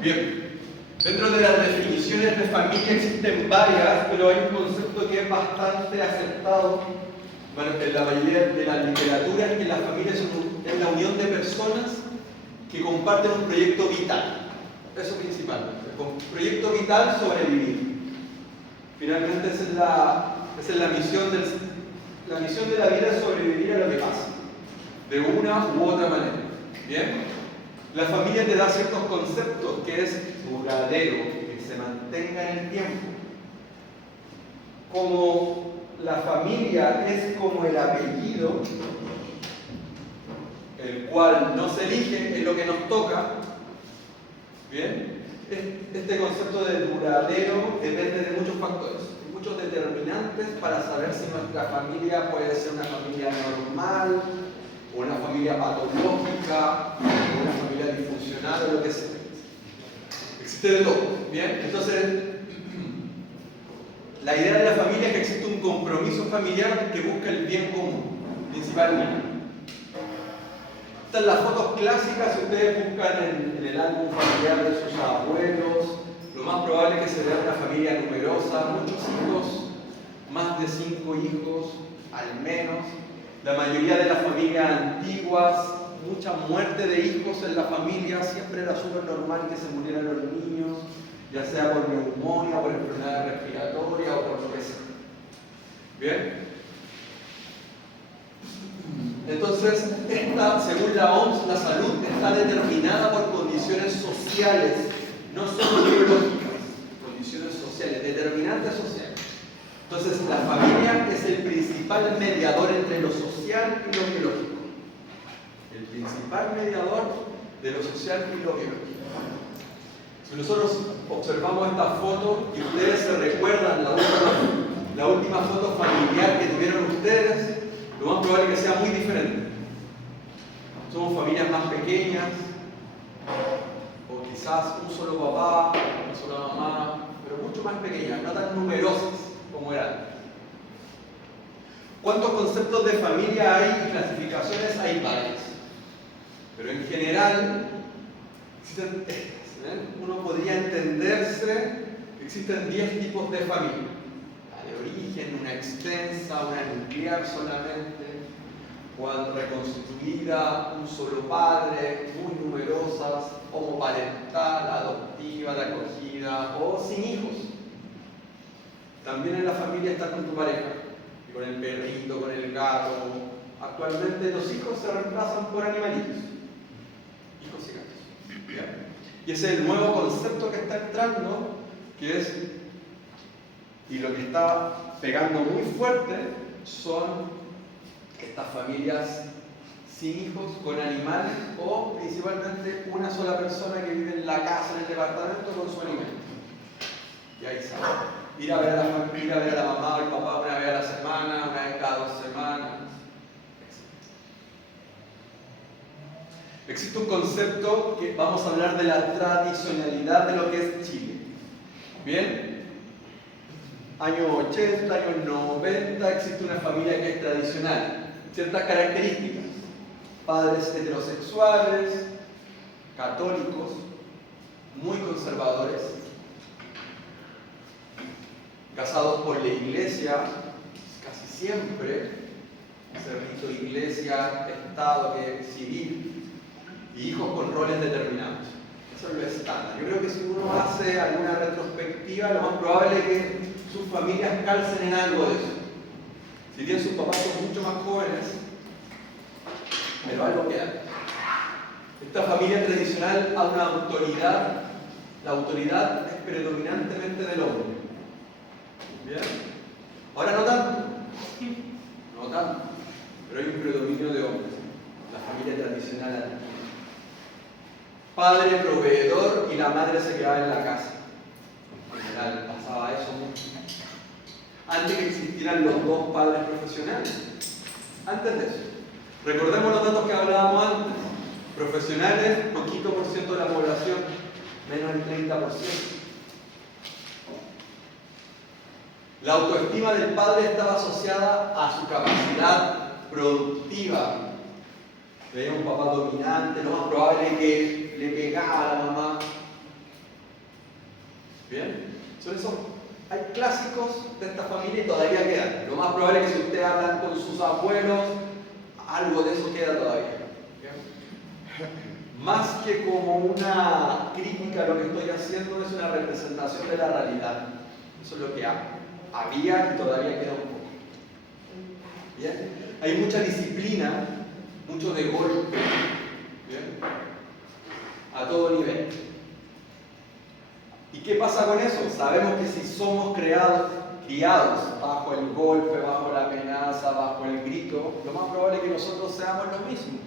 Bien, dentro de las definiciones de familia existen varias, pero hay un concepto que es bastante aceptado en la mayoría de la literatura, es que la familia es la unión de personas que comparten un proyecto vital. Eso principalmente, con proyecto vital, sobrevivir. Finalmente esa es la misión de la vida, es sobrevivir a lo que pasa, de una u otra manera. ¿Bien? La familia te da ciertos conceptos, que es duradero, que se mantenga en el tiempo. Como la familia es como el apellido, el cual no se elige, es lo que nos toca. ¿Bien? Este concepto de duradero depende de muchos factores, de muchos determinantes para saber si nuestra familia puede ser una familia normal, o una familia patológica, o una familia disfuncional, o lo que sea. Existe de todo, ¿bien? Entonces, la idea de la familia es que existe un compromiso familiar que busca el bien común, principalmente. Estas son las fotos clásicas, si ustedes buscan en el álbum familiar de sus abuelos, lo más probable es que se vea una familia numerosa, muchos hijos, más de 5 hijos, al menos. La mayoría de las familias antiguas, mucha muerte de hijos en la familia, siempre era súper normal que se murieran los niños, ya sea por neumonía, por enfermedad respiratoria o por lo que sea. ¿Bien? Entonces, según la OMS, la salud está determinada por condiciones sociales, no solo biológicas, condiciones sociales, determinantes sociales. Entonces, la familia es el principal mediador entre lo social y lo biológico. El principal mediador de lo social y lo biológico. Si nosotros observamos esta foto y ustedes se recuerdan la última foto familiar que tuvieron ustedes, lo más probable es que sea muy diferente. Somos familias más pequeñas, o quizás un solo papá, una sola mamá, pero mucho más pequeñas, no tan numerosas como eran. ¿Cuántos conceptos de familia hay y clasificaciones? Hay varias. Pero en general, uno podría entenderse, existen 10 tipos de familia. La de origen, una extensa, una nuclear solamente, cuando reconstituida, un solo padre, muy numerosas, homoparental, adoptiva, de acogida o sin hijos. También en la familia estar con tu pareja, y con el perrito, con el gato. Actualmente los hijos se reemplazan por animalitos, hijos y gatos. ¿Bien? Y ese es el nuevo concepto que está entrando, que es, y lo que está pegando muy fuerte, son estas familias sin hijos, con animales, o principalmente una sola persona que vive en la casa, en el departamento, con su alimento. Y ahí se va. Ir a ver a la familia, ir a ver a la mamá o el papá una vez a la semana, una vez cada 2 semanas. Existe un concepto que vamos a hablar de la tradicionalidad de lo que es Chile. ¿Bien? Años 80, años 90, existe una familia que es tradicional. Ciertas características. Padres heterosexuales, católicos, muy conservadores, casados por la iglesia, casi siempre, servicio iglesia, Estado, que civil, y hijos con roles determinados. Eso es lo estándar. Yo creo que si uno hace alguna retrospectiva, lo más probable es que sus familias calcen en algo de eso. Si bien sus papás son mucho más jóvenes, pero algo queda. Esta familia tradicional a una autoridad, la autoridad es predominantemente del hombre. ¿Bien? Ahora no tanto, pero hay un predominio de hombres, la familia tradicional antigua. Padre proveedor y la madre se quedaba en la casa. En general pasaba eso mucho. Antes que existieran los dos padres profesionales. Antes de eso. Recordemos los datos que hablábamos antes. Profesionales, poquito por ciento de la población, menos del 30%. La autoestima del padre estaba asociada a su capacidad productiva. Veía un papá dominante, lo más probable es que le pegaba a la mamá, ¿Bien? Son esos, hay clásicos de esta familia y todavía quedan. Lo más probable es que si ustedes hablan con sus abuelos, algo de eso queda todavía. ¿Bien? Más que como una crítica a lo que estoy haciendo, es una representación de la realidad. Eso es lo que había y todavía queda un poco. ¿Bien? Hay mucha disciplina, mucho de golpe, ¿bien? A todo nivel. ¿Y qué pasa con eso? Sabemos que si somos criados bajo el golpe, bajo la amenaza, bajo el grito, lo más probable es que nosotros seamos lo mismo.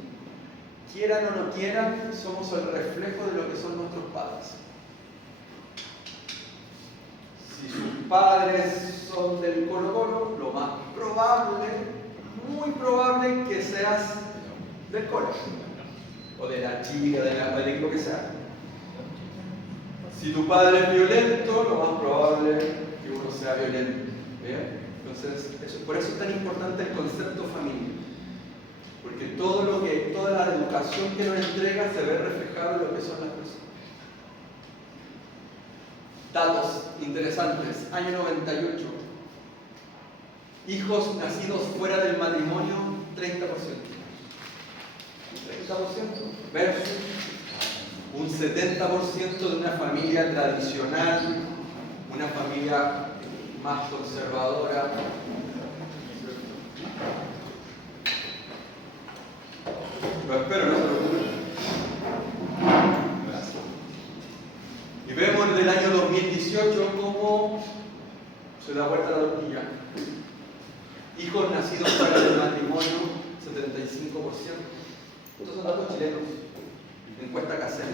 Quieran o no quieran, somos el reflejo de lo que son nuestros padres. Si sus padres son del Colo-Colo, lo más probable, muy probable, que seas del Colo. O de la Chica, del equipo que sea. Si tu padre es violento, lo más probable es que uno sea violento. ¿Bien? Entonces, por eso es tan importante el concepto familia. Porque toda la educación que nos entrega se ve reflejado en lo que son las personas. Datos interesantes. Año 98. Hijos nacidos fuera del matrimonio, 30%. 30% versus un 70% de una familia tradicional, una familia más conservadora. Lo espero, no se preocupen. Y vemos en el año 2018 cómo se da vuelta la tortilla. Hijos nacidos fuera del matrimonio, 75%. Estos son datos chilenos. Encuesta casera.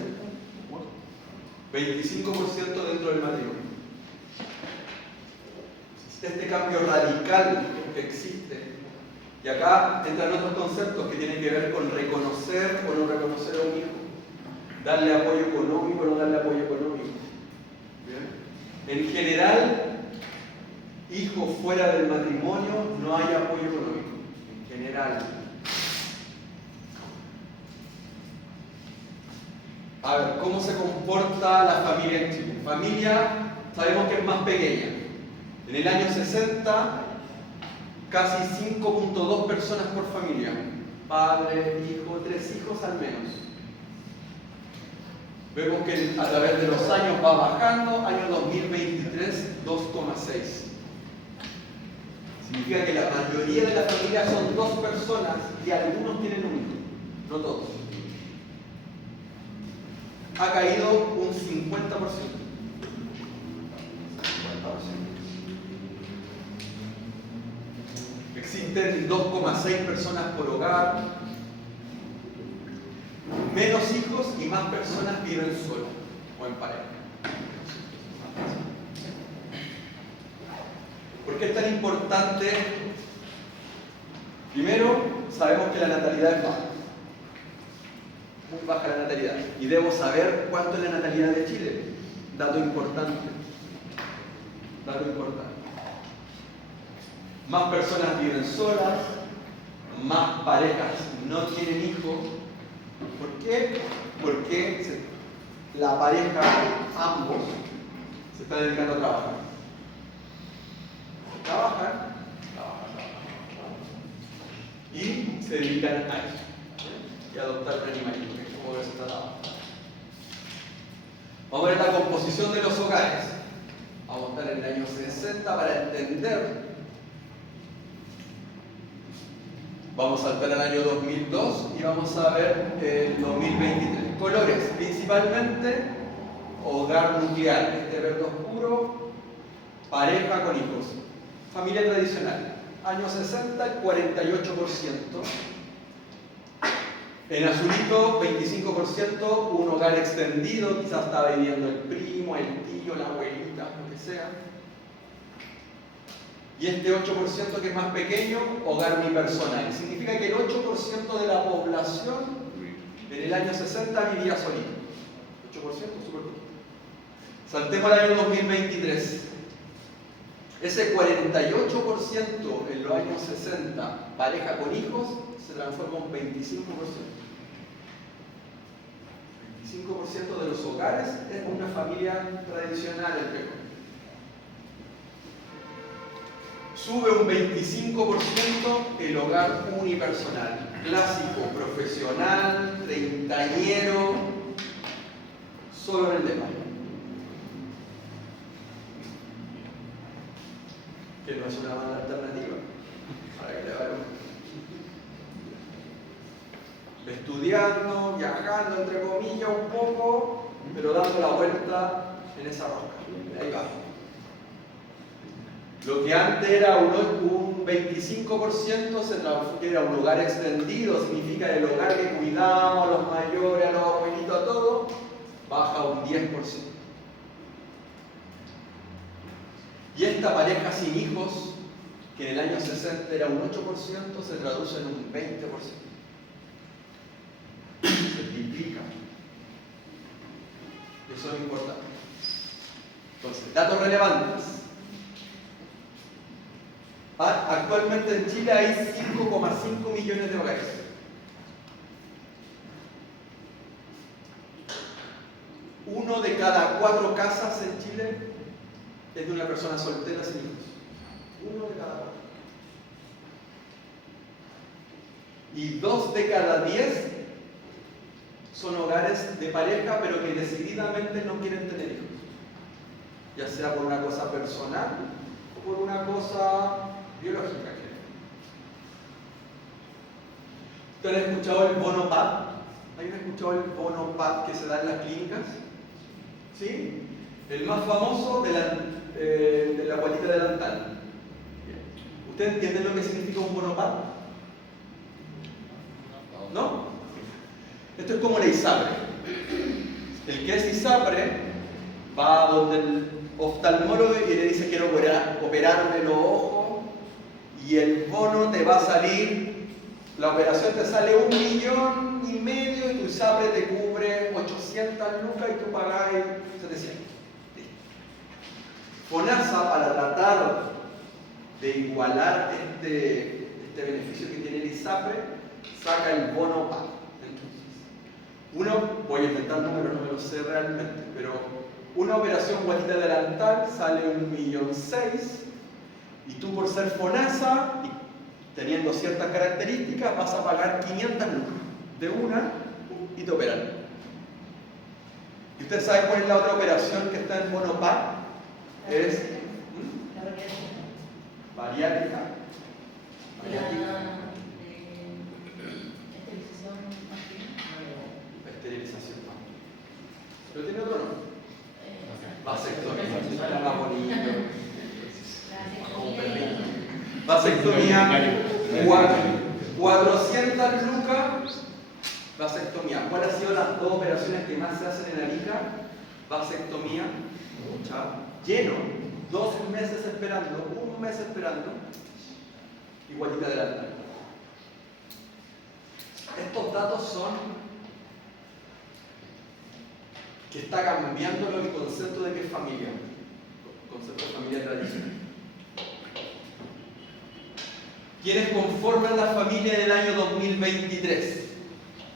25% dentro del matrimonio. Este cambio radical que existe. Y acá entran otros conceptos que tienen que ver con reconocer o no reconocer a un hijo. Darle apoyo económico o no darle apoyo económico. ¿Bien? En general, hijos fuera del matrimonio no hay apoyo económico. En general. A ver, ¿cómo se comporta la familia en Chile? Familia, sabemos que es más pequeña. En el año 60, casi 5.2 personas por familia. Padre, hijo, 3 hijos al menos. Vemos que a través de los años va bajando. Año 2023, 2,6. Significa que la mayoría de las familias son 2 personas y algunos tienen un hijo, no todos. Ha caído un 50%. Existen 2,6 personas por hogar, menos hijos y más personas viven solas o en pareja. ¿Por qué es tan importante? Primero, sabemos que la natalidad es baja. Muy baja la natalidad. Y debo saber cuánto es la natalidad de Chile. Dato importante. Dato importante. Más personas viven solas, más parejas no tienen hijos. ¿Por qué? Porque la pareja, ambos, se están dedicando a trabajar. Trabajan. Y se dedican a eso. Y adoptar un animalito, que es como que se trataba. Vamos a ver la composición de los hogares. Vamos a estar en el año 60 para entender. Vamos a saltar al año 2002 y vamos a ver el 2023. Colores, principalmente hogar nuclear, este verde oscuro, pareja con hijos. Familia tradicional, año 60, el 48%. En azulito, 25%, un hogar extendido, quizás está viviendo el primo, el tío, la abuelita, lo que sea. Y este 8% que es más pequeño, hogar unipersonal. Significa que el 8% de la población en el año 60 vivía solito. 8%, súper poquito. Saltemos al año 2023. Ese 48% en los años 60, pareja con hijos, se transforma en 25%. 25% de los hogares es una familia tradicional en Perú. Sube un 25% el hogar unipersonal, clásico, profesional, treintañero, solo en el depa. Que no es una mala alternativa, para que le vayan. Estudiando, viajando, entre comillas, un poco, pero dando la vuelta en esa rosca. Ahí va. Lo que antes era un 25% se transformó, era un hogar extendido, significa el hogar que cuidamos, a los mayores, a los abuelitos, a todo, baja a un 10%. Y esta pareja sin hijos, que en el año 60 era un 8%, se traduce en un 20%. Se triplica. Eso es importante. Entonces, datos relevantes. Actualmente en Chile hay 5,5 millones de hogares. Uno de cada 4 casas en Chile es de una persona soltera sin hijos. Uno de cada 4. Y 2 de cada 10 son hogares de pareja, pero que decididamente no quieren tener hijos. Ya sea por una cosa personal o por una cosa biológica. ¿Ustedes han escuchado el bono PAD? ¿Alguien ha escuchado el bono PAD que se da en las clínicas? ¿Sí? El más famoso de la guatita delantal. ¿Ustedes entienden lo que significa un bono PAD? ¿No? Esto es como la ISAPRE. El que es ISAPRE va a donde el oftalmólogo y le dice quiero operarme los ojos y el bono te va a salir, la operación te sale 1,5 millones y tu ISAPRE te cubre 800 lucas y tú pagás 700. FONASA, para tratar de igualar este beneficio que tiene el ISAPRE, saca el bono PAD. Voy a inventar números, no me lo sé realmente, pero una operación guatita delantal sale 1,6 millones y tú por ser FONASA y teniendo ciertas características vas a pagar 500 lucas de una y te operan. ¿Y usted sabe cuál es la otra operación que está en bono PAD? Es bariátrica. Esterilización. Pero tiene otro nombre. Vasectomía. Suena más bonito. Vasectomía. 400 lucas. Vasectomía. ¿Cuáles han sido las 2 operaciones que más se hacen en Arica? Vasectomía. Lleno. 2 meses esperando. 1 mes esperando. Y guatita delantal. Estos datos son que está cambiando el concepto de qué es familia, el concepto de familia tradicional. ¿Quiénes conforman la familia en el año 2023?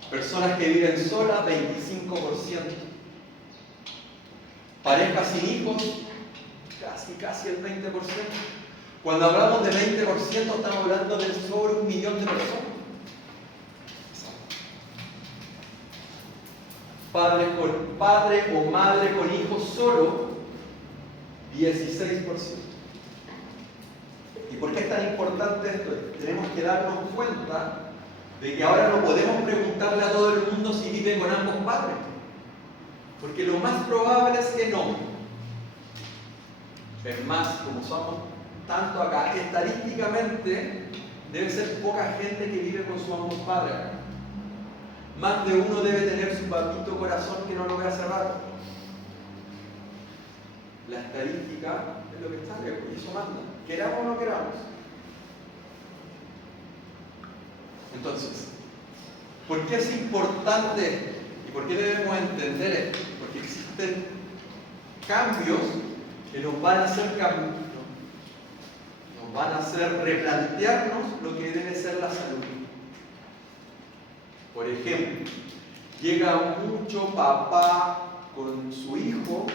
Personas que viven solas, 25%. Parejas sin hijos, casi el 20%. Cuando hablamos de 20%, estamos hablando de sobre 1 millón de personas. Padre o madre con hijos solo, 16%. ¿Y por qué es tan importante esto? Tenemos que darnos cuenta de que ahora no podemos preguntarle a todo el mundo si vive con ambos padres, porque lo más probable es que no. Es más, como somos tanto acá, estadísticamente debe ser poca gente que vive con sus ambos padres. Más de uno debe tener su papito corazón que no lo ve hace rato. La estadística es lo que está, y eso manda, queramos o no queramos. Entonces, ¿por qué es importante y por qué debemos entender esto? Porque existen cambios que nos van a hacer replantearnos lo que debe ser la salud. Por ejemplo, Llega mucho papá con su hijo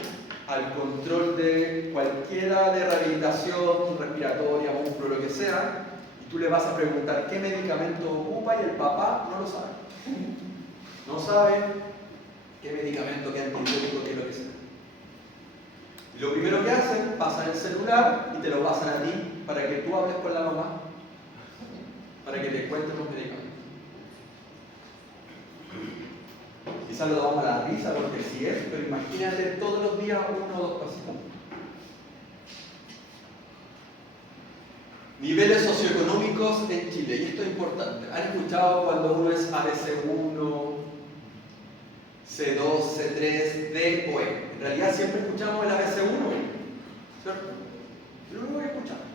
al control de cualquiera de rehabilitación respiratoria, músculo, lo que sea, y tú le vas a preguntar qué medicamento ocupa y el papá no lo sabe. No sabe qué medicamento, qué antibiótico, qué es lo que sea. Y lo primero que hacen, pasan el celular y te lo pasan a ti para que tú hables con la mamá, para que te cuenten los medicamentos. Quizás lo damos a la risa porque sí es, pero imagínate todos los días uno o dos pasitos. Niveles socioeconómicos en Chile, y esto es importante. ¿Han escuchado cuando uno es ABC1, C2, C3, D o E? En realidad siempre escuchamos el ABC1, ¿cierto? Lo único que escuchamos.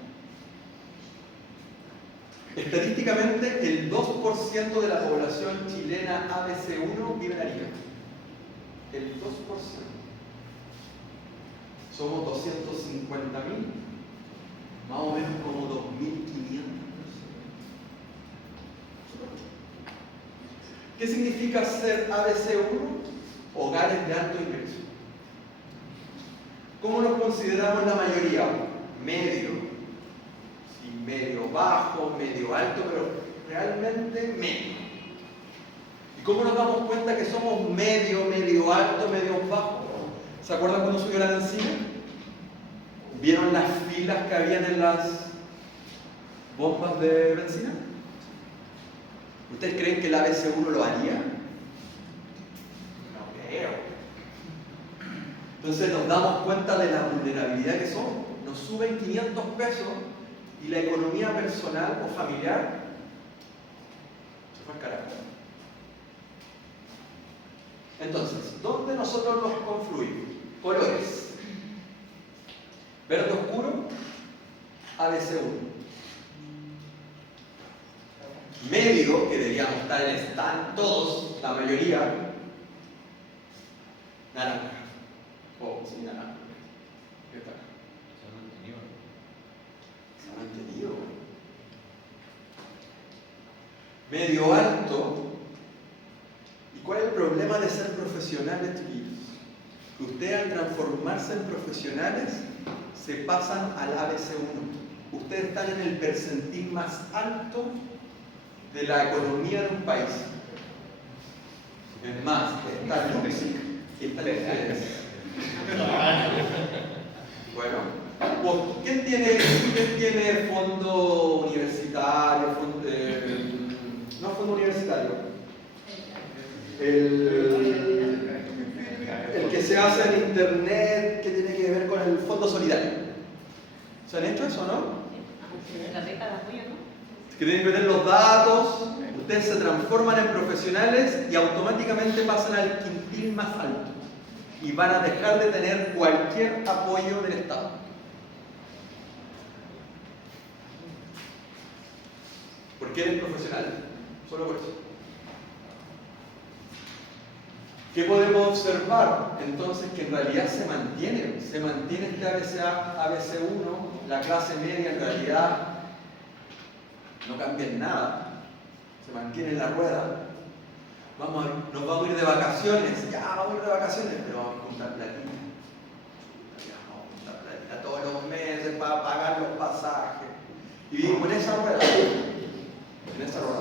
Estadísticamente, el 2% de la población chilena ABC1 vive en Arica. El 2%. Somos 250.000, más o menos como 2.500 personas. ¿Qué significa ser ABC1? Hogares de alto ingreso. ¿Cómo nos consideramos la mayoría? Medio. Medio bajo, medio alto, pero realmente medio. ¿Y cómo nos damos cuenta que somos medio, medio alto, medio bajo? ¿Se acuerdan cuando subió la benzina? ¿Vieron las filas que habían en las bombas de benzina? ¿Ustedes creen que el ABC1 lo haría? No creo. Entonces nos damos cuenta de la vulnerabilidad que somos. Nos suben 500 pesos y la economía personal o familiar se fue al carajo. Entonces, ¿dónde nosotros nos confluimos? Colores. Verde oscuro, ABC1. Medio, que deberíamos estar en están todos, la mayoría, naranja. Oh, sí, naranja. ¿Qué tal? Mantenido. Medio alto. ¿Y cuál es el problema de ser profesionales, chiquillos? Que ustedes al transformarse en profesionales se pasan al ABC1. Ustedes están en el percentil más alto de la economía de un país. Es más, está Luxic y está ustedes. Bueno. ¿Quién tiene fondo universitario? No fondo universitario. El que se hace en internet, que tiene que ver con el fondo solidario. ¿Se han hecho eso, no? La beca de apoyo, ¿no? Que tienen que meter los datos, ustedes se transforman en profesionales y automáticamente pasan al quintil más alto. Y van a dejar de tener cualquier apoyo del Estado. Porque eres profesional, solo por eso. ¿Qué podemos observar? Entonces que en realidad se mantiene este ABC1, la clase media en realidad no cambia en nada, se mantiene en la rueda. Nos vamos a ir de vacaciones, ya vamos a ir de vacaciones, pero vamos a juntar platita. Vamos a juntar platita todos los meses para pagar los pasajes. Y vivimos en esa rueda.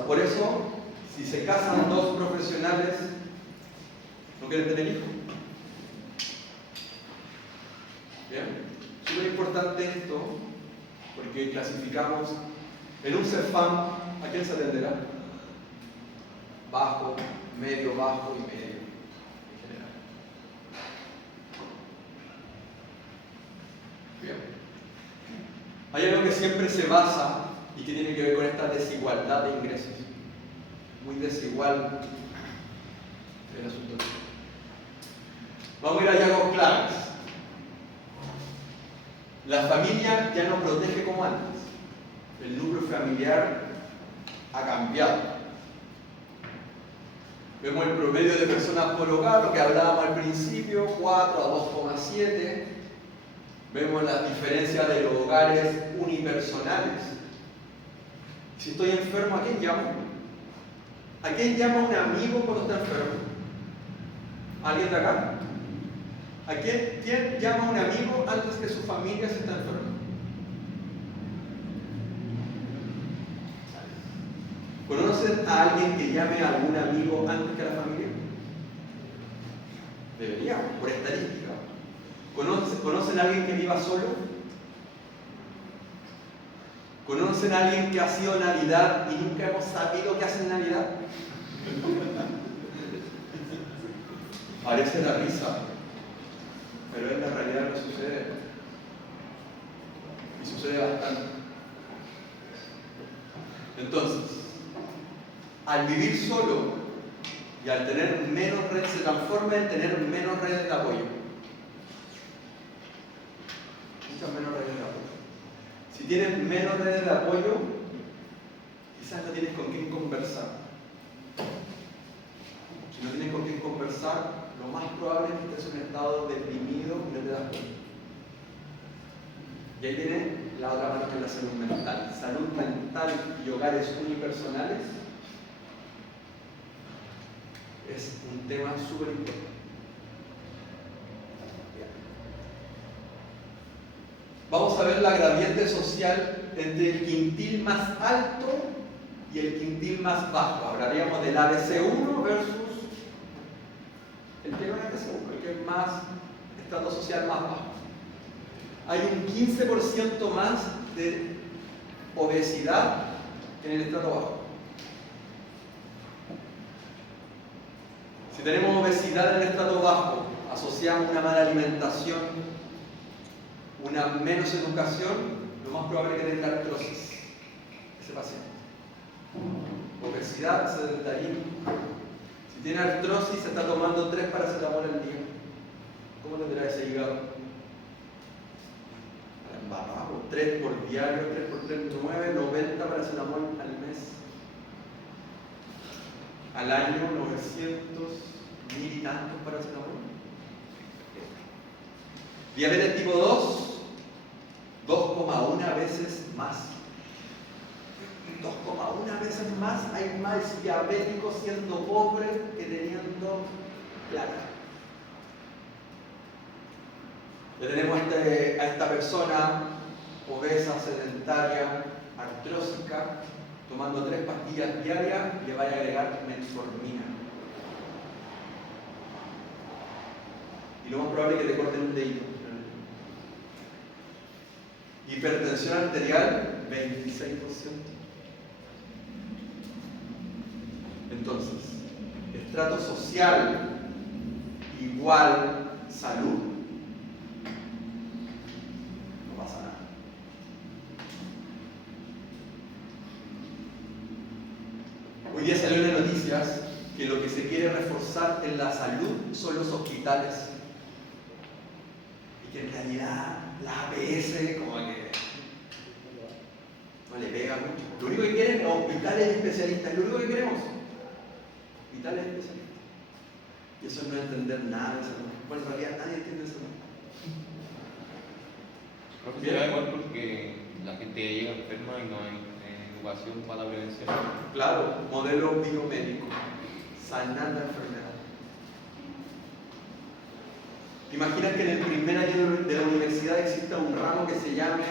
Por eso, si se casan dos profesionales, ¿no quieren tener hijos? ¿Bien? Súper importante esto, porque clasificamos en un CEFAM, ¿a quién se atenderá? Bajo, medio, bajo y medio, en general. Bien. Hay algo que siempre se basa y que tiene que ver con esta desigualdad de ingresos. Muy desigual el asunto. Vamos a ir a hallazgos claves. La familia ya no protege como antes. El núcleo familiar ha cambiado. Vemos el promedio de personas por hogar, lo que hablábamos al principio, 4 a 2,7. Vemos las diferencias de los hogares unipersonales. Si estoy enfermo, ¿a quién llamo? ¿A quién llama un amigo cuando está enfermo? ¿Alguien de acá? ¿A quién llama a un amigo antes que su familia se está enferma? ¿Conocen a alguien que llame a algún amigo antes que a la familia? Deberíamos, por estadística. ¿Conocen a alguien que viva solo? ¿Conocen a alguien que ha sido Navidad y nunca hemos sabido qué hace en Navidad? Parece la risa, pero en la realidad no sucede. Y sucede bastante. Entonces, al vivir solo y al tener menos redes, se transforma en tener menos redes de apoyo. Muchas menos redes de apoyo. Si tienes menos redes de apoyo, quizás no tienes con quién conversar. Si no tienes con quién conversar, lo más probable es que estés en un estado deprimido y no te das cuenta. Y ahí viene la otra mano, que es la salud mental. Salud mental y hogares unipersonales es un tema súper importante. Vamos a ver la gradiente social entre el quintil más alto y el quintil más bajo. Hablaríamos del ABC1 versus el que no es ABC1, el que es más estrato social más bajo. Hay un 15% más de obesidad en el estrato bajo. Si tenemos obesidad en el estrato bajo, asociamos una mala alimentación, una menos educación, lo más probable es que tenga artrosis ese paciente. Obesidad, sedentarismo. Si tiene artrosis, se está tomando 3 paracetamol al día. ¿Cómo tendrá ese hígado? Embarrado. 3 por diario, 3 por 3, 9, 90 paracetamol al mes. Al año, 900, 1000 y tantos paracetamol. Diabetes tipo 2, 2,1 veces más. 2,1 veces más hay más diabéticos siendo pobres que teniendo plata. Ya tenemos a esta persona obesa, sedentaria, artrósica, tomando 3 pastillas diarias y le vaya a agregar metformina. Y lo más probable es que te corten un dedito. Hipertensión arterial, 26%. Entonces, estrato social igual salud. No pasa nada. Hoy día salió en las noticias que lo que se quiere reforzar en la salud son los hospitales. Y que en realidad la APS como que no le pega mucho. Lo único que quieren es hospitales especialistas. Lo único que queremos. Hospitales especialistas. Y eso no es entender nada de esa cosa. Bueno, en realidad nadie entiende eso. Será igual porque la gente llega enferma y no hay educación para la prevención. Claro, modelo biomédico. Sanar la enfermedad. ¿Te imaginas que en el primer año de la universidad exista un ramo que se llame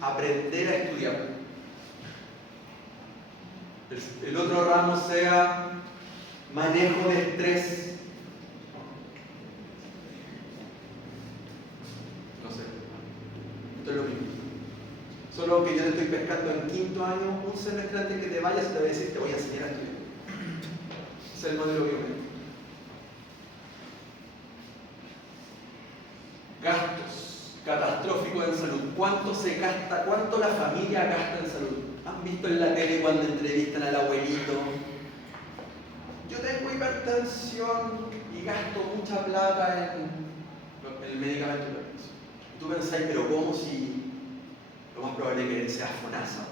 aprender a estudiar? El otro ramo sea manejo de estrés. No sé. Esto es lo mismo. Solo que yo te estoy pescando en 5º año, un semestre antes que te vayas, te voy a decir, te voy a enseñar a estudiar. Ese es el modelo biomédico. Gastos catastróficos en salud. ¿Cuánto se gasta? ¿Cuánto la familia gasta en salud? ¿Han visto en la tele cuando entrevistan al abuelito? Yo tengo hipertensión y gasto mucha plata en el medicamento de hipertensión. Y tú pensáis, pero ¿cómo si lo más probable es que seas FONASA?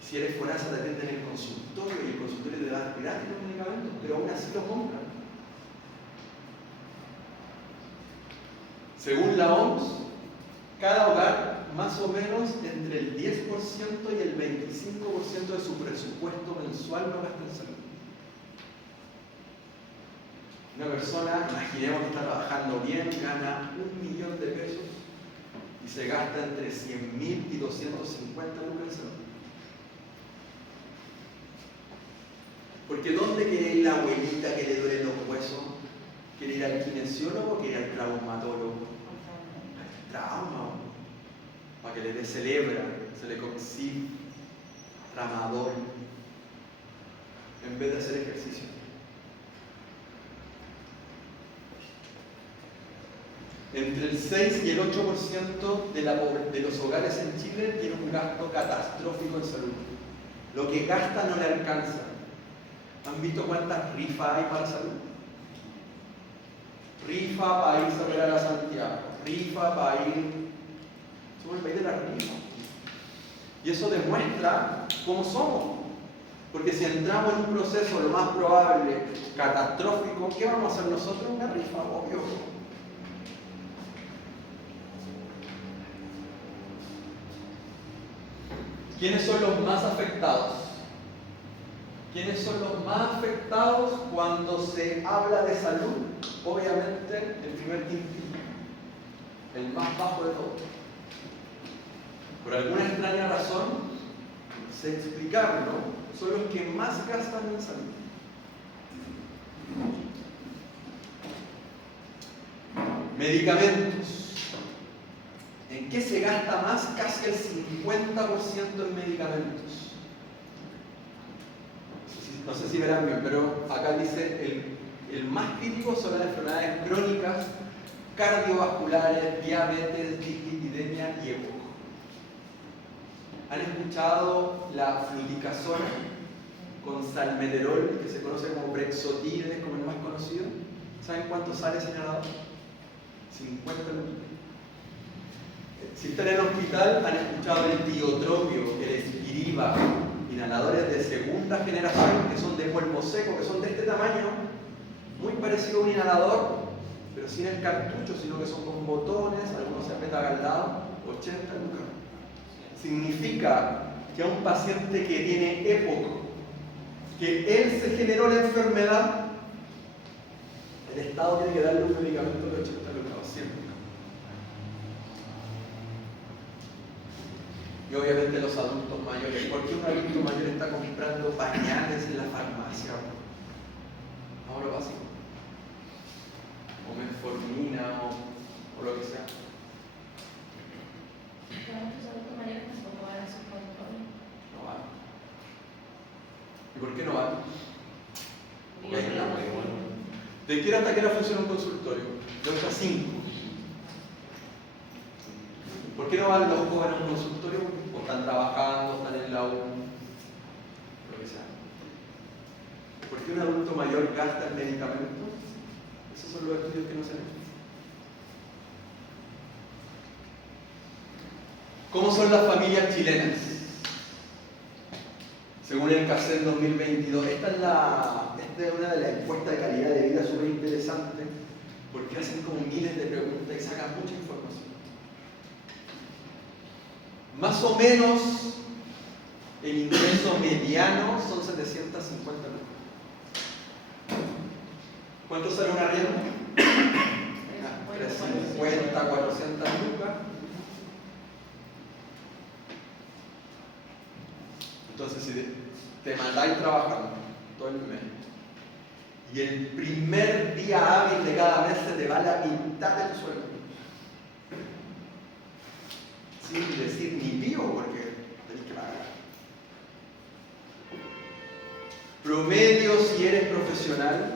Si eres FONASA te atienden en el consultorio y el consultorio te da gratis los medicamentos, pero aún así lo compran. Según la OMS, cada hogar más o menos entre el 10% y el 25% de su presupuesto mensual no gasta en salud. Una persona, imaginemos que está trabajando bien, gana 1.000.000 de pesos y se gasta entre 100.000 y 250 lucas en salud. Porque ¿dónde quiere ir la abuelita que le duele los huesos? ¿Quiere ir al kinesiólogo o quiere ir al traumatólogo? Al trauma, para que le dé celebra, se le consigue tramador, en vez de hacer ejercicio. Entre el 6 y el 8% de los hogares en Chile tienen un gasto catastrófico en salud. Lo que gasta no le alcanza. ¿Han visto cuántas rifas hay para salud? Rifa para irse a operar a Santiago, rifa para ir... Somos el país de la rifa. Y eso demuestra cómo somos. Porque si entramos en un proceso, lo más probable, catastrófico, ¿qué vamos a hacer nosotros? Una rifa, obvio. ¿Quiénes son los más afectados? ¿Quiénes son los más afectados cuando se habla de salud? Obviamente, el primer quintil, el más bajo de todos. Por alguna extraña razón, no sé explicarlo, son los que más gastan en salud. Medicamentos. ¿En qué se gasta más? Casi el 50% en medicamentos. No sé si verán bien, pero acá dice el más crítico son las enfermedades crónicas, cardiovasculares, diabetes, dislipidemia y EPOC. ¿Han escuchado la fluticasona con salmeterol, que se conoce como Brexotides, como el más conocido? ¿Saben cuánto sale ese inhalador? 50 lucas. Si están en el hospital, han escuchado el tiotropio, el Espiriva, inhaladores de segunda generación que son de polvo seco, que son de este tamaño, muy parecido a un inhalador, pero sin el cartucho, sino que son con botones, algunos se apretan al lado, 80 lucas. Significa que a un paciente que tiene EPOC, que él se generó la enfermedad, el Estado tiene que darle un medicamento de 80 lucas, siempre. Y obviamente los adultos mayores. ¿Por qué un adulto mayor está comprando pañales en la farmacia? Vamos a lo básico. O metformina o lo que sea. Muchos adultos mayores tampoco van a sus consultorios. No van. ¿Y por qué no van? ¿De qué hora hasta qué hora funciona un consultorio? De 8 a 5. ¿Por qué no van los jóvenes a un consultorio? O están trabajando, están en la U, lo que sea. ¿Por qué un adulto mayor gasta en medicamentos? Esos son los estudios que no se han hecho. ¿Cómo son las familias chilenas? Según el CACEN 2022, esta es una de las encuestas de calidad de vida súper interesante, porque hacen como miles de preguntas y sacan mucha información. Más o menos el ingreso mediano son 750 lucas. ¿Cuánto sale un arriendo? 350, 400 lucas. Entonces, si te mandáis trabajando todo el mes y el primer día hábil de cada mes se te va la mitad de tu sueldo, sin decir ni pío porque tenés que pagar. Promedio, si eres profesional,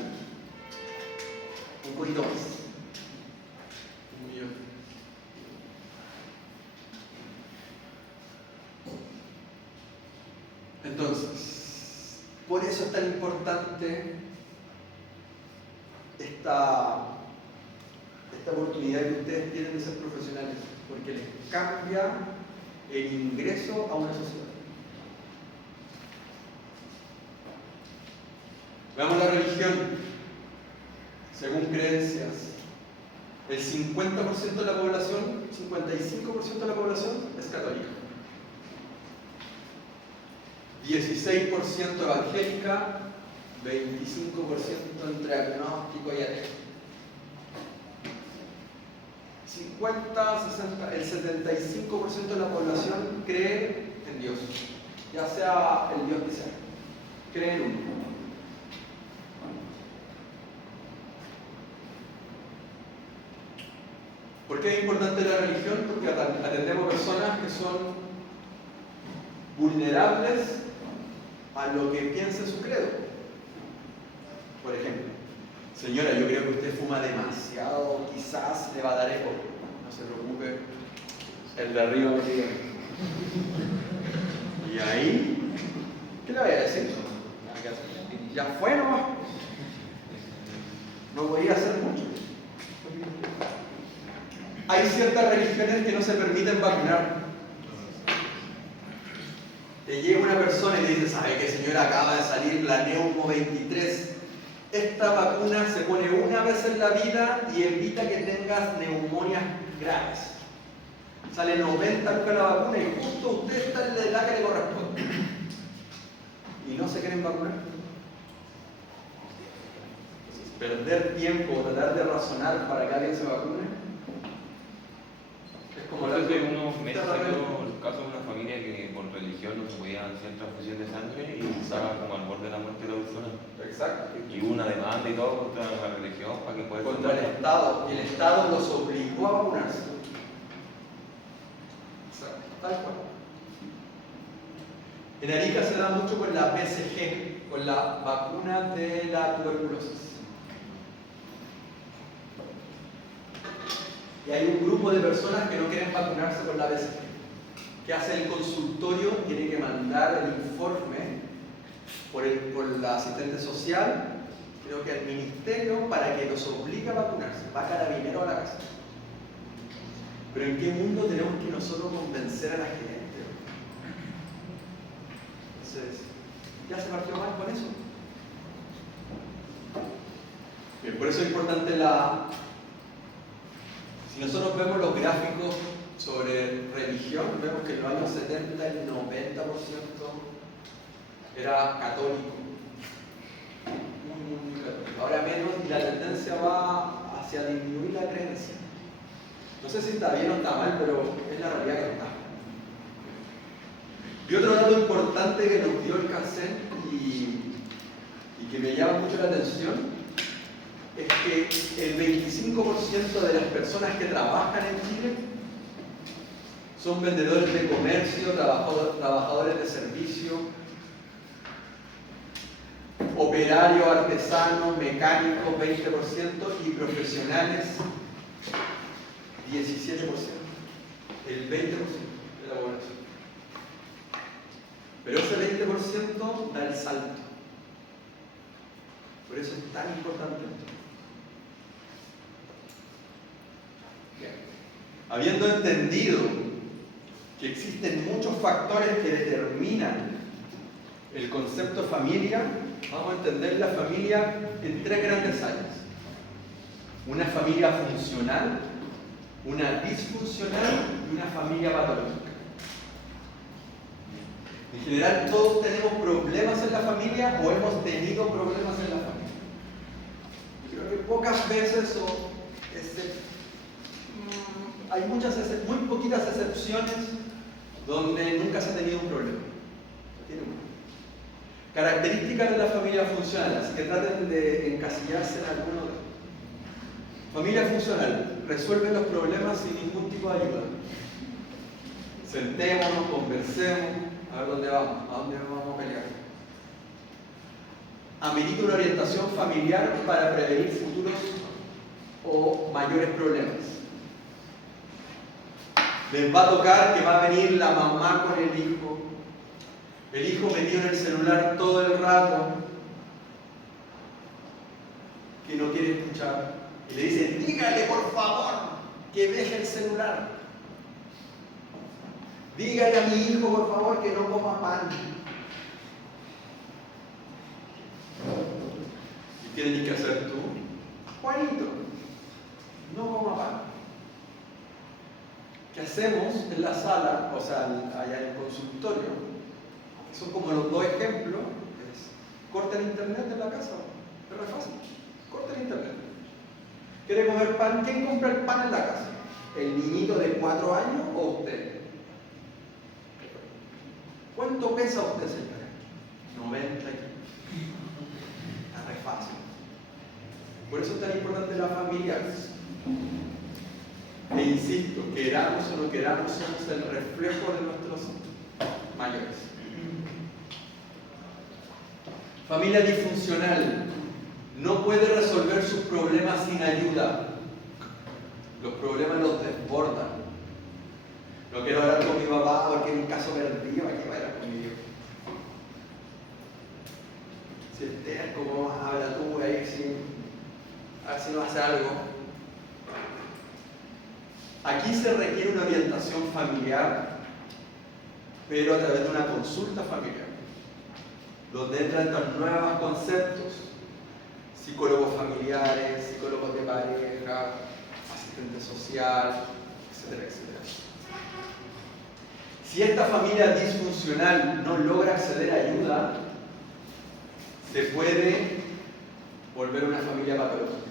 un poquito más. 1.000.000. Entonces, por eso es tan importante esta oportunidad que ustedes tienen de ser profesionales, porque les cambia el ingreso a una sociedad. Veamos la religión. Según creencias, el 50% de la población, 55% de la población es católica. 16% evangélica, 25% entre agnóstico y ateo. 50, 60, el 75% de la población cree en Dios, ya sea el Dios que sea, cree en uno. ¿Por qué es importante la religión? Porque atendemos personas que son vulnerables a lo que piensa su credo. Por ejemplo, señora, yo creo que usted fuma demasiado, quizás le va a dar eco. No se preocupe, el de arriba me diga. Y ahí, ¿qué le voy a decir? Ya fue nomás. No podía hacer mucho. Hay ciertas religiones que no se permiten vacunar. Te llega una persona y le dice, ¿sabe qué, señora? Acaba de salir la Neumo 23. Esta vacuna se pone una vez en la vida y evita que tengas neumonias graves. Sale 90 lucas la vacuna y justo usted está en la edad que le corresponde. Y no se quieren vacunar. Entonces, perder tiempo, tratar de razonar para que alguien se vacune, es como hace unos meses salió el caso de una familia que por religión no se podía hacer transfusión de sangre y estaba como al borde de la muerte de la persona. Exacto. Y hubo una demanda y todo contra la religión para que pueda contra el Estado. Y el Estado los obligó a vacunarse. Exacto. Tal cual. En Arica se da mucho con la BCG, con la vacuna de la tuberculosis. Y hay un grupo de personas que no quieren vacunarse con la BCG. ¿Qué hace el consultorio? Tiene que mandar el informe por la asistente social, creo que al ministerio, para que los obligue a vacunarse. Va carabinero a la casa. Pero ¿en qué mundo tenemos que nosotros convencer a la gente? Entonces, ya se partió mal con eso. Bien, por eso es importante si nosotros vemos los gráficos sobre religión, vemos que en los años 70 el 90% era católico. Muy católico. Ahora menos y la tendencia va hacia disminuir la creencia. No sé si está bien o está mal, pero es la realidad que está. Y otro dato importante que nos dio el CACEN y que me llama mucho la atención es que el 25% de las personas que trabajan en Chile son vendedores de comercio, trabajadores de servicio, operarios, artesanos, mecánicos 20% y profesionales 17%. El 20% de la población. Pero ese 20% da el salto. Por eso es tan importante. Bien. Habiendo entendido que existen muchos factores que determinan el concepto familia, vamos a entender la familia en tres grandes áreas. Una familia funcional, una disfuncional y una familia patológica. En general todos tenemos problemas en la familia o hemos tenido problemas en la familia. Yo creo que pocas veces hay muy poquitas excepciones donde nunca se ha tenido un problema. Características de la familia funcional, así que traten de encasillarse en alguno de ellos. Familia funcional, resuelve los problemas sin ningún tipo de ayuda. Sentémonos, conversemos, a ver dónde vamos, a dónde vamos a pelear. Amerita una orientación familiar para prevenir futuros o mayores problemas. Les va a tocar que va a venir la mamá con el hijo metido en el celular todo el rato, que no quiere escuchar, y le dicen, dígale por favor que deje el celular. Dígale a mi hijo por favor que no coma pan. ¿Y qué tienes que hacer tú? Juanito, no coma pan. ¿Qué hacemos en la sala, o sea, allá en el consultorio? Son como los dos ejemplos. Corta el internet en la casa. Es re fácil. Corta el internet. ¿Quiere comer pan? ¿Quién compra el pan en la casa? ¿El niñito de 4 años o usted? ¿Cuánto pesa usted, señora? 90 kilos. Es re fácil. Por eso es tan importante la familia. E insisto, queramos o no queramos, somos el reflejo de nuestros mayores. Familia disfuncional no puede resolver sus problemas sin ayuda. Los problemas los desbordan. No quiero hablar con mi papá porque es un caso perdido, ¿a qué va a hablar conmigo? Si es terco, ¿cómo habla tú ahí? A ver si no hace algo. Aquí se requiere una orientación familiar, pero a través de una consulta familiar, donde entran estos nuevos conceptos: psicólogos familiares, psicólogos de pareja, asistente social, etcétera, etcétera. Si esta familia disfuncional no logra acceder a ayuda, se puede volver una familia patológica.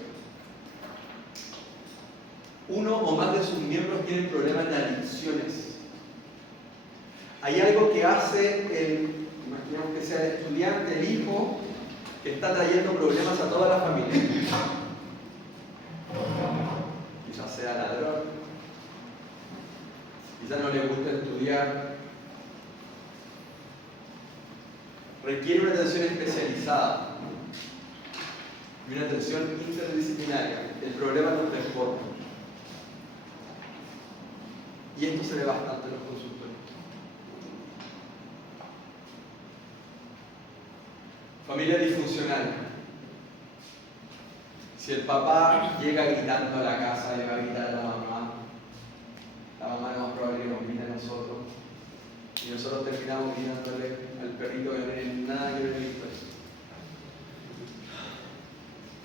Uno o más de sus miembros tienen problemas de adicciones. Hay algo que hace imaginemos que sea el estudiante, el hijo, que está trayendo problemas a toda la familia. Quizás sea ladrón, quizás no le gusta estudiar. Requiere una atención especializada y una atención interdisciplinaria. El problema no es forma. Y esto se ve bastante en los consultorios. Familia disfuncional. Si el papá llega gritando a la casa, le va a gritar a la mamá lo más probable que nos grite a nosotros. Y nosotros terminamos gritándole al perrito que no tiene nada que ver con eso.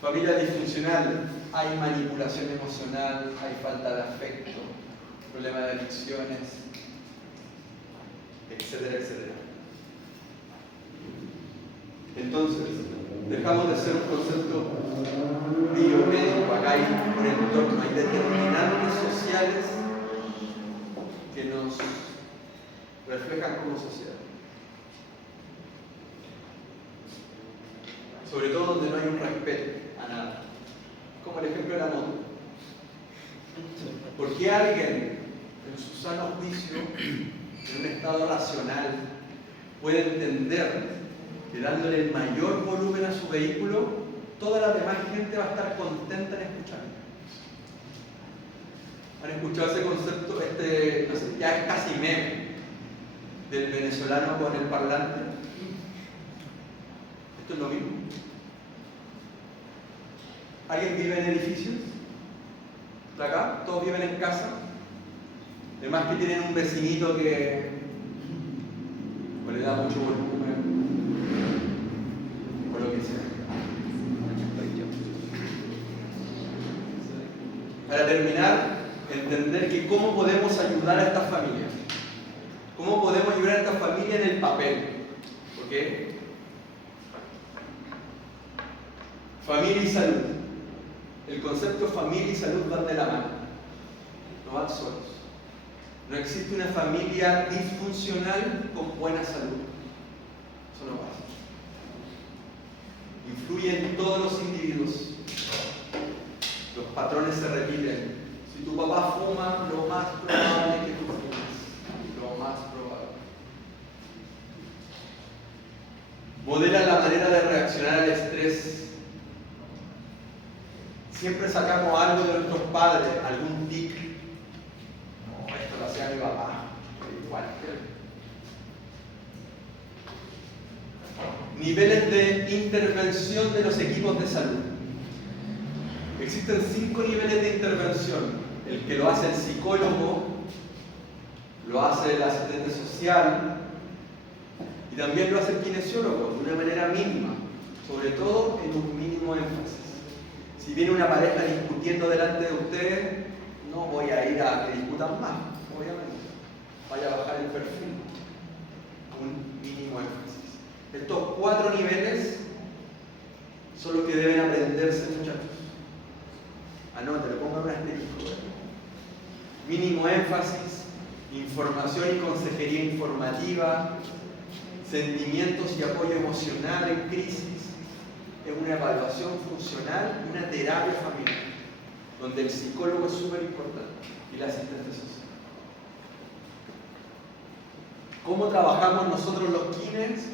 Familia disfuncional. Hay manipulación emocional, hay falta de afecto, problemas de adicciones, etcétera, etcétera. Entonces, dejamos de ser un concepto biomédico. Acá hay un entorno, hay determinantes sociales que nos reflejan como sociedad. Sobre todo donde no hay un respeto a nada. Como el ejemplo de la moto. ¿Por qué alguien en su sano juicio, en un estado racional, puede entender que dándole el mayor volumen a su vehículo, toda la demás gente va a estar contenta en escucharlo? ¿Han escuchado ese concepto? No sé, ya es casi meme, del venezolano con el parlante. Esto es lo mismo. ¿Alguien vive en edificios? ¿De acá? ¿Todos viven en casa? Además que tienen un vecinito que o le da mucho volumen, o lo que sea. Para terminar, entender que cómo podemos ayudar a esta familia. ¿Cómo podemos ayudar a esta familia en el papel? ¿Ok? Familia y salud. El concepto familia y salud van de la mano. No van solos. No existe una familia disfuncional con buena salud. Eso no pasa. Influyen todos los individuos. Los patrones se repiten. Si tu papá fuma, lo más probable es que tú fumes. Lo más probable. Modela la manera de reaccionar al estrés. Siempre sacamos algo de nuestros padres, algún tic. No, esto lo hacía mi papá. Igual que él. Niveles de intervención de los equipos de salud. Existen 5 niveles de intervención. El que lo hace el psicólogo, lo hace el asistente social y también lo hace el kinesiólogo de una manera mínima, sobre todo en un mínimo énfasis. Si viene una pareja discutiendo delante de ustedes, no voy a ir a que discutan más, obviamente. Vaya a bajar el perfil. Un mínimo énfasis. Estos 4 niveles son los que deben aprenderse, muchachos. Anótalo, pongan un asterisco. Mínimo énfasis, información y consejería informativa, sentimientos y apoyo emocional en crisis, es una evaluación funcional y una terapia familiar, donde el psicólogo es súper importante y la asistente social. ¿Cómo trabajamos nosotros los kines?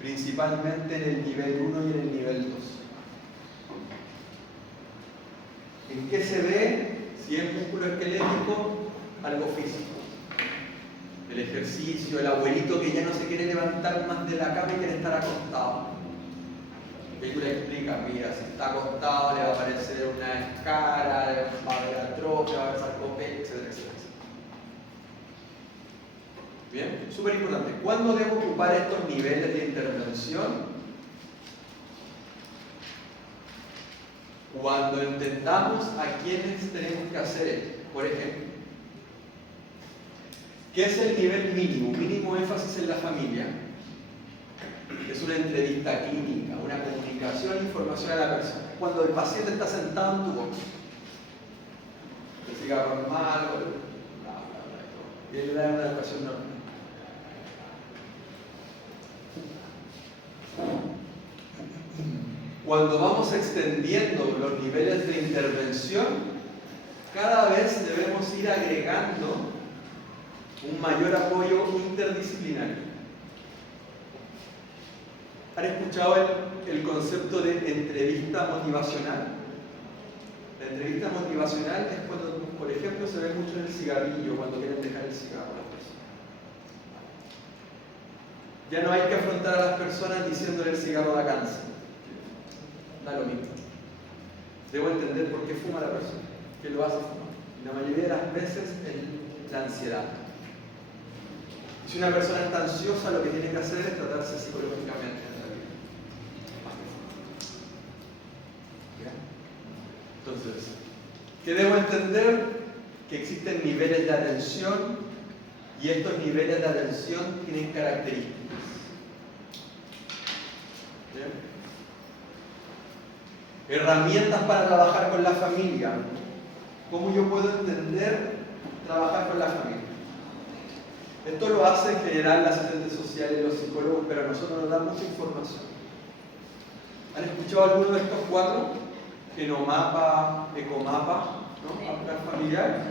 Principalmente en el nivel 1 y en el nivel 2. ¿En qué se ve? Si es músculo esquelético, algo físico. El ejercicio, el abuelito que ya no se quiere levantar más de la cama y quiere estar acostado. Y tú le explicas, mira, si está acostado le va a aparecer una escara, va a haber atrofia, va a haber sarcopenia, etcétera, etcétera. Bien, súper importante. ¿Cuándo debo ocupar estos niveles de intervención? Cuando entendamos a quiénes tenemos que hacer esto. Por ejemplo, ¿qué es el nivel mínimo? Mínimo énfasis en la familia. Es una entrevista clínica, una comunicación e información a la persona. Cuando el paciente está sentado en tu boca, el cigarro es malo, y él le da una educación normal. Cuando vamos extendiendo los niveles de intervención, cada vez debemos ir agregando un mayor apoyo interdisciplinario. ¿Han escuchado el concepto de entrevista motivacional? La entrevista motivacional es cuando, por ejemplo, se ve mucho en el cigarrillo, cuando quieren dejar el cigarro a las personas. Ya no hay que afrontar a las personas diciéndole el cigarro da cáncer. Da lo mismo. Debo entender por qué fuma la persona, qué lo hace fumar. Y la mayoría de las veces es la ansiedad. Si una persona está ansiosa, lo que tiene que hacer es tratarse psicológicamente. Entonces, ¿qué debo entender? Que existen niveles de atención y estos niveles de atención tienen características. ¿Bien? Herramientas para trabajar con la familia. ¿Cómo yo puedo entender trabajar con la familia? Esto lo hace en general las asistentes sociales, los psicólogos, pero a nosotros nos da mucha información. ¿Han escuchado alguno de estos cuatro? Genomapa, ecomapa, ¿no? Mapa familiar.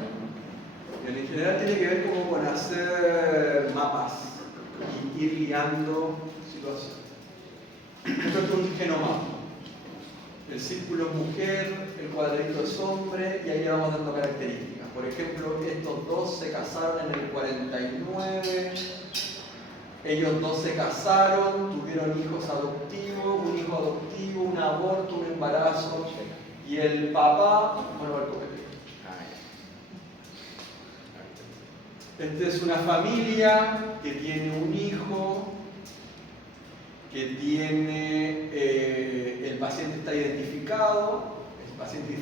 En general tiene que ver como con hacer mapas y ir guiando situaciones. Esto es un genomapa. El círculo es mujer, el cuadrito es hombre y ahí le vamos dando características. Por ejemplo, estos dos se casaron en el 49, ellos dos se casaron, tuvieron hijos adoptivos, un hijo adoptivo, un aborto, un embarazo, y el papá, bueno, el copete. Esta es una familia que tiene un hijo, que tiene, el paciente está identificado, el paciente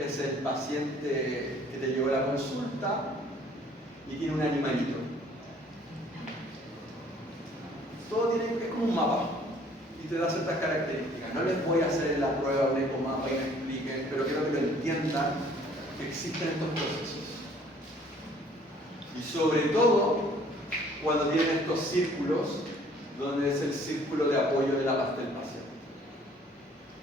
es el paciente que te llevó a la consulta y tiene un animalito. Todo tiene, es como un mapa y te da ciertas características. No les voy a hacer la prueba un ecomapa y me expliquen, pero quiero que lo entiendan que existen estos procesos. Y sobre todo cuando tienen estos círculos, donde es el círculo de apoyo del paciente.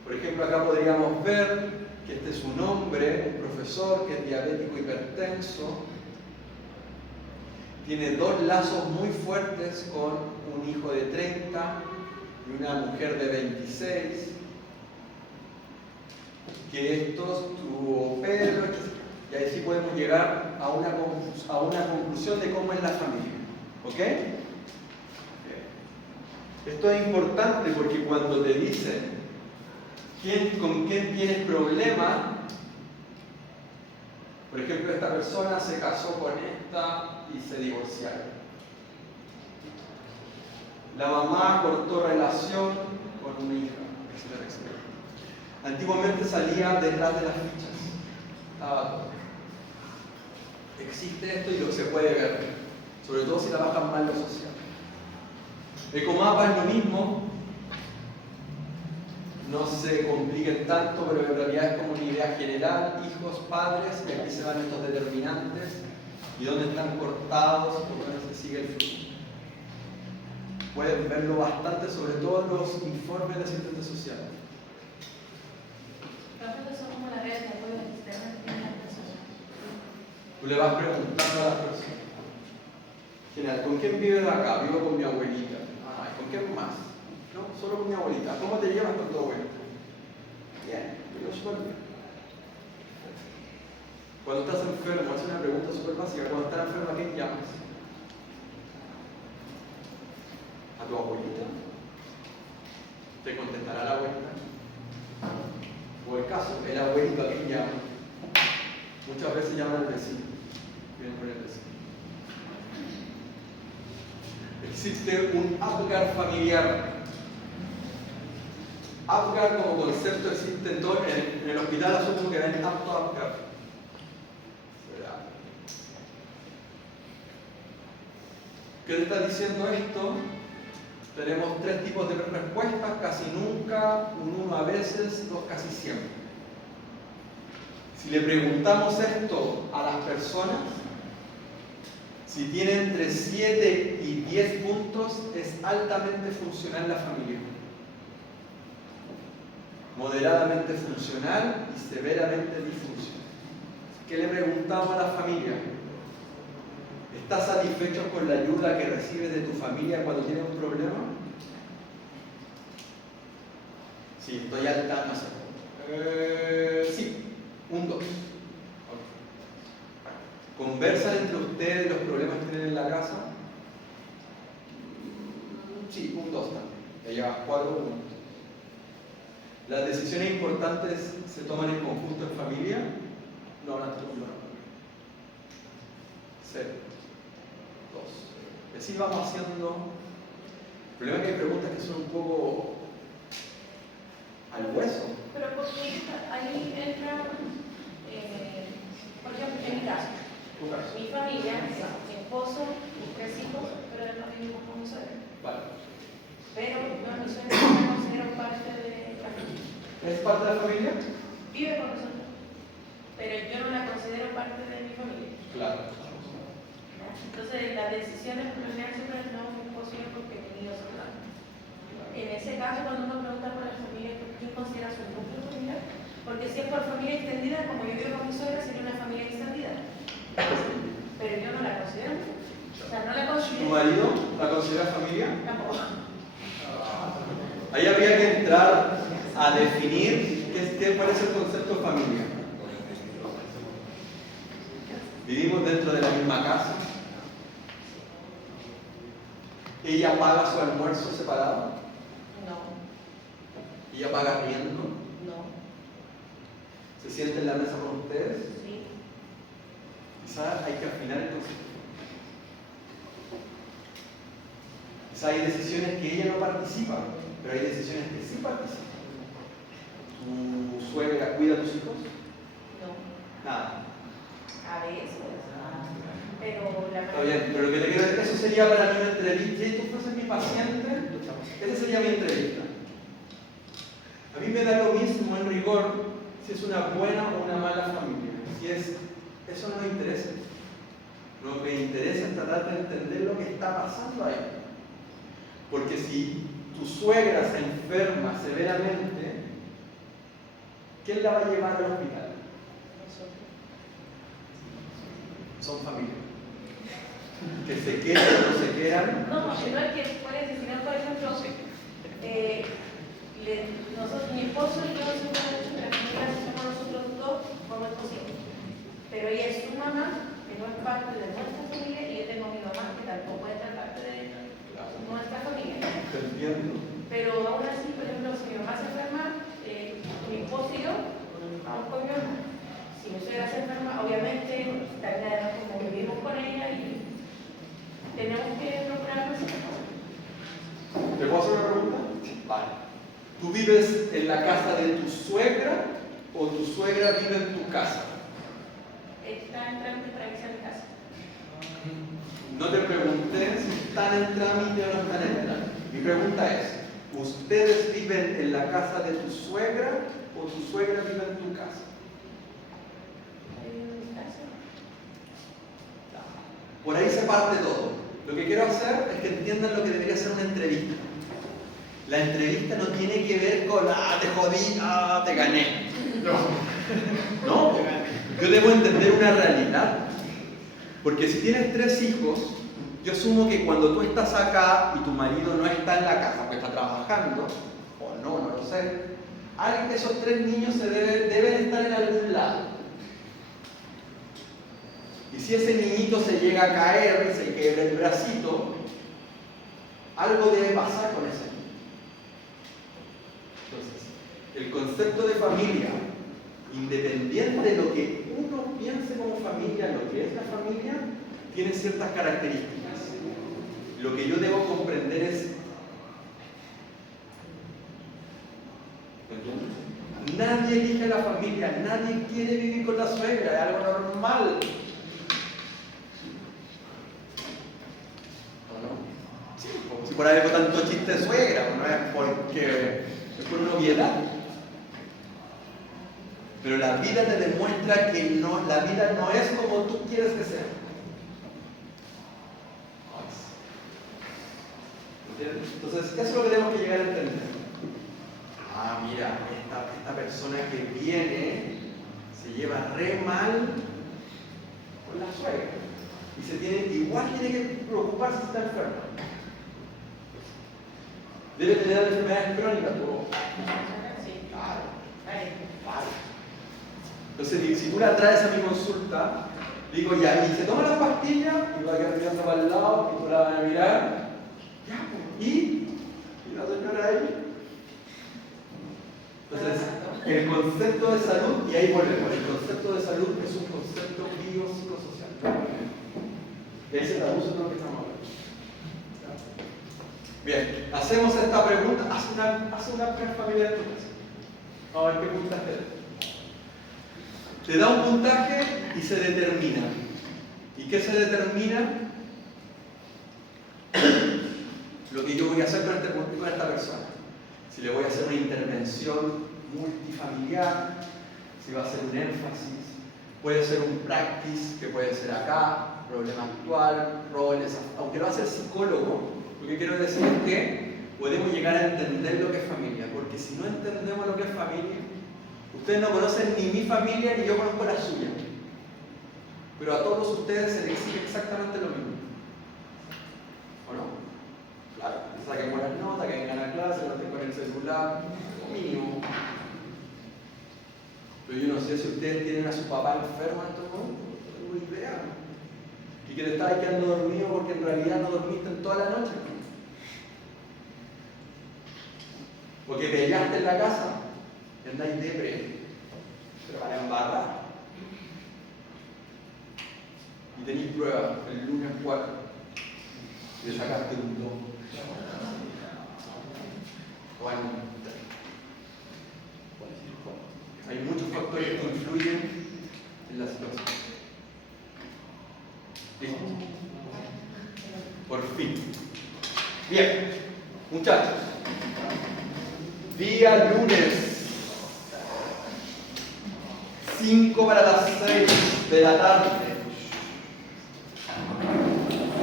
Por ejemplo, acá podríamos ver que este es un hombre, un profesor que es diabético hipertenso, tiene dos lazos muy fuertes con un hijo de 30 y una mujer de 26, que estos tuvo pelo, y ahí sí podemos llegar a una conclusión de cómo es la familia. ¿Ok? Esto es importante porque cuando te dicen con quién tienes problemas, por ejemplo, esta persona se casó con esta y se divorciaron. La mamá cortó relación con una hija, etcétera, etcétera. Antiguamente salía detrás de las fichas. Estaba todo. Existe esto y lo se puede ver, sobre todo si trabajan mal lo social. Ecomapa es lo mismo, no se compliquen tanto, pero en realidad es como una idea general, hijos, padres, y aquí se van estos determinantes y dónde están cortados por dónde se sigue el flujo. Pueden verlo bastante, sobre todo en los informes de asistente social. Los son como las redes de apoyo externas que tienen las personas. Tú le vas preguntando a las personas. General, ¿con quién vives acá? Vivo con mi abuelita. Ah, ¿con quién más? No, solo con mi abuelita. ¿Cómo te llevas con tu abuelita? Bien, yo súper bien. Cuando estás enfermo, es una pregunta súper básica. Cuando estás enfermo, ¿a quién llamas? ¿A tu abuelita? ¿Te contestará la abuelita? O el caso, el abuelito, ¿a quién llama? Muchas veces llaman al vecino. Vienen por el vecino. Existe un Apgar familiar. Apgar como concepto existe en todo, en el hospital asumo que ven apto Apgar. ¿Qué te está diciendo esto? Tenemos 3 tipos de respuestas: casi nunca, un 1 a veces, 2 casi siempre. Si le preguntamos esto a las personas, si tiene entre 7 y 10 puntos, es altamente funcional la familia. Moderadamente funcional y severamente disfuncional. ¿Qué le preguntamos a la familia? ¿Estás satisfecho con la ayuda que recibes de tu familia cuando tienes un problema? Sí, estoy al tanto. Sí, un 2. ¿Conversan entre ustedes los problemas que tienen en la casa? Sí, un 2 también. Ya llevas 4 puntos. ¿Las decisiones importantes se toman en conjunto en familia? No hablan con la familia. 0. 2. Así vamos haciendo. El problema es que hay preguntas que son un poco al hueso. Pero porque ahí entra, por ejemplo, en mi caso, mi familia, mi esposo, mis 3 hijos, pero además vivimos con mi suegra. Vale. Pero yo a mi suegra no la considero parte de la familia. ¿Es parte de la familia? Vive con nosotros, pero yo no la considero parte de mi familia. Claro. Entonces, las decisiones por lo general siempre las tomamos mi esposo y yo porque he tenido su plan. En ese caso, cuando uno pregunta por la familia, ¿quién considera su núcleo familiar? Porque si es por familia extendida, como yo vivo con mi suegra, sería una familia extendida. Pero yo no la considero. O sea, no la considero. ¿Tu marido la considera familia? Tampoco. Ahí habría que entrar a definir cuál es el concepto de familia. Vivimos dentro de la misma casa. ¿Ella paga su almuerzo separado? No. ¿Ella paga arriendo? No. ¿Se siente en la mesa con ustedes? Sí. Quizás hay que afinar el concepto. Quizás hay decisiones que ella no participa, pero hay decisiones que sí participan. ¿Tu suegra cuida a tus hijos? No. Nada. A veces. Pero la Está bien, pero lo que te quiero decir, eso sería para mí una entrevista. Si tú fueses mi paciente, esa sería mi entrevista. A mí me da lo mismo en rigor si es una buena o una mala familia. Eso no me interesa. Lo que me interesa es tratar de entender lo que está pasando ahí. Porque si tu suegra se enferma severamente, ¿quién la va a llevar al hospital? Son familia. Que se quieran o no se quieran. No, no es que puedes decir, sino, por ejemplo, nosotros, mi esposo y yo siempre hemos dicho que la familia se llama nosotros dos como esposos. Pero ella es su mamá, que no es parte de nuestra familia, y yo tengo a mi mamá, que tampoco es parte de nuestra familia. Te entiendo. Pero aún así, por ejemplo, si mi mamá se enferma, mi esposo y yo vamos con mi mamá. Si mi suegra se enferma, obviamente, también además como vivimos con ella y tenemos que procurarnos. ¿Te puedo hacer una pregunta? Vale. ¿Tú vives en la casa de tu suegra o tu suegra vive en tu casa? Está en trámite para que sea mi casa. No te pregunté si están en trámite o no están en trámite. Mi pregunta es, ¿Ustedes viven en la casa de tu suegra o tu suegra vive en tu casa? Por ahí se parte todo. Lo que quiero hacer es que entiendan lo que debería ser una entrevista. La entrevista no tiene que ver con, te jodí, te gané. No, yo debo entender una realidad. Porque si tienes 3 hijos, yo asumo que cuando tú estás acá y tu marido no está en la casa, porque está trabajando, o no lo sé, alguien de esos 3 niños deben estar en algún lado. Y si ese niñito se llega a caer, se quiebra el bracito, algo debe pasar con ese niño. Entonces, el concepto de familia, independiente de lo que uno piense como familia, lo que es la familia, tiene ciertas características. Lo que yo debo comprender es, nadie elige la familia, nadie quiere vivir con la suegra, es algo normal. Si por ahí hay tanto chiste de suegra, no es porque es por una obviedad. Pero la vida te demuestra que la vida no es como tú quieres que sea. ¿Entiendes? Entonces, eso es lo que tenemos que llegar a entender. Mira, esta persona que viene se lleva re mal con la suegra. Y igual tiene que preocuparse si está enferma. Debe tener enfermedades crónicas. Sí. Claro. Entonces, si tú la traes a mi consulta, digo, ya, y se toma las pastillas, y va a quedar mirando para el lado, y tú la vas a mirar, ya, pues, y la señora ahí. Entonces, el concepto de salud, y ahí volvemos, el concepto de salud es un concepto biopsicosocial. Y ahí se traduce todo lo que estamos hablando. Bien, hacemos esta pregunta, haz una familiar en tu casa. Vamos a ver qué puntaje te da un puntaje y se determina. ¿Y qué se determina? Lo que yo voy a hacer con esta persona. Si le voy a hacer una intervención multifamiliar, si va a hacer un énfasis, puede ser un practice, que puede ser acá, problema actual, roles, aunque lo hace el psicólogo, lo que quiero decir es que podemos llegar a entender lo que es familia, porque si no entendemos lo que es familia, ustedes no conocen ni mi familia ni yo conozco la suya, pero a todos ustedes se les exige exactamente lo mismo, ¿o no? Claro, que saquen buenas notas, que vengan a clase, no estén con el celular, lo mínimo. Pero yo no sé si ustedes tienen a su papá enfermo en estos momentos, no tengo idea. Y que te estabas quedando dormido porque en realidad no dormiste en toda la noche. O que peleaste en la casa, y andáis depre, pero para embarrar. Y tenéis pruebas el lunes 4 y le sacaste un 2. Bueno, hay muchos factores que influyen en la situación. ¿Listo? Por fin. Bien, muchachos. Día lunes, 5 para las 6 de la tarde.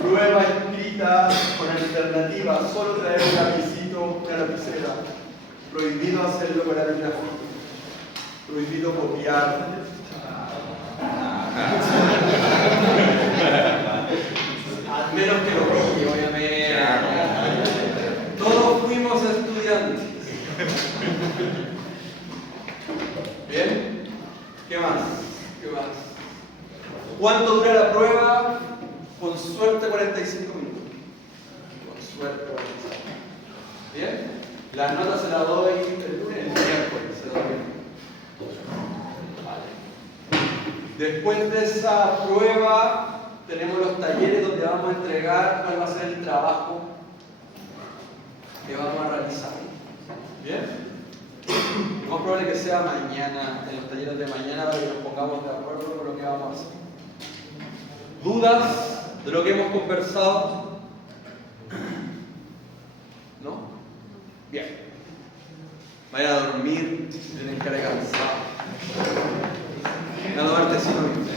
Prueba escrita con alternativa, solo traer un lapicito, una lapicera. Prohibido hacerlo con la grafito. Prohibido copiar. Al menos que lo pille, obviamente. Todos fuimos estudiantes. ¿Bien? ¿Qué más? ¿Cuánto dura la prueba? Con suerte 45 minutos. Con suerte 45. ¿Bien? Las notas se las doy el lunes, el miércoles. Se las doy. Vale. Después de esa prueba, tenemos los talleres donde vamos a entregar cuál va a ser el trabajo que vamos a realizar. ¿Bien? Lo más probable que sea mañana, en los talleres de mañana, para que nos pongamos de acuerdo con lo que vamos a hacer. ¿Dudas de lo que hemos conversado? ¿No? Bien. Va a ir a dormir, tienes cara de cansado. Va a tomar tecito bien.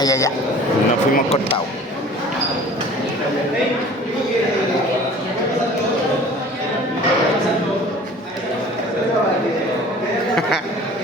Ya. Nos fuimos cortados.